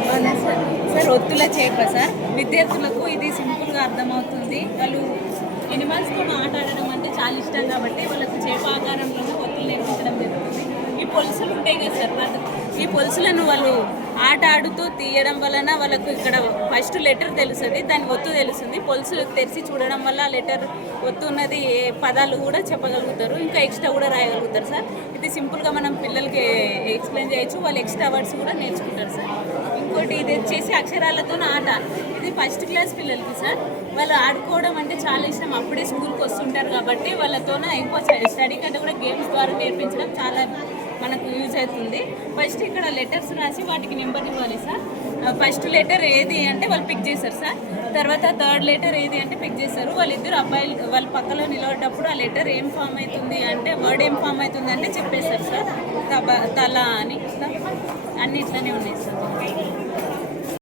అవునా sir. Sir ఒత్తుల చేప sir విద్యార్థులకు ఇది సింపుల్గా అర్థమవుతుంది. వాళ్ళు ఎనిమల్స్తో ఆట ఆడడం అంటే చాలా ఇష్టం కాబట్టి వాళ్ళకు చేప ఆకారంలోనే ఒత్తులు నేర్పించడం జరుగుతుంది. ఈ పొలుసులు ఉంటాయి కదా సార్, ఈ పొలుసులను వాళ్ళు ఆట ఆడుతూ తీయడం వలన వాళ్ళకు ఇక్కడ ఫస్ట్ లెటర్ తెలుస్తుంది, దాని ఒత్తు తెలుస్తుంది. పొలుసులు తెరిచి చూడడం వల్ల ఆ లెటర్ ఒత్తు ఉన్నది ఏ పదాలు కూడా చెప్పగలుగుతారు, ఇంకా ఎక్స్ట్రా కూడా రాయగలుగుతారు సార్. ఇది సింపుల్గా మనం పిల్లలకి ఎక్స్ప్లెయిన్ చేయొచ్చు, వాళ్ళు ఎక్స్ట్రా వర్డ్స్ కూడా నేర్చుకుంటారు సార్. ఇంకోటి ఇది వచ్చేసి అక్షరాలతో ఆట. ఇది ఫస్ట్ క్లాస్ పిల్లలకి సార్. వాళ్ళు ఆడుకోవడం అంటే చాలా ఇష్టం, అప్పుడే స్కూల్కి వస్తుంటారు కాబట్టి వాళ్ళతోన ఎక్కువ స్టడీ కంటే కూడా గేమ్స్ ద్వారా నేర్పించడం చాలా మనకు యూజ్ అవుతుంది. ఫస్ట్ ఇక్కడ లెటర్స్ రాసి వాటికి నెంబర్ ఇవ్వాలి సార్. ఫస్ట్ లెటర్ ఏది అంటే వాళ్ళు పిక్ చేస్తారు సార్. తర్వాత థర్డ్ లెటర్ ఏది అంటే పిక్ చేస్తారు. వాళ్ళిద్దరు అబ్బాయిలు వాళ్ళ పక్కలో నిలబడేటప్పుడు ఆ లెటర్ ఏం ఫామ్ అవుతుంది అంటే వర్డ్ ఏం ఫామ్ అవుతుంది అంటే చెప్పేస్తారు సార్. తల అని అన్ని ఇట్లానే ఉన్నాయి సార్.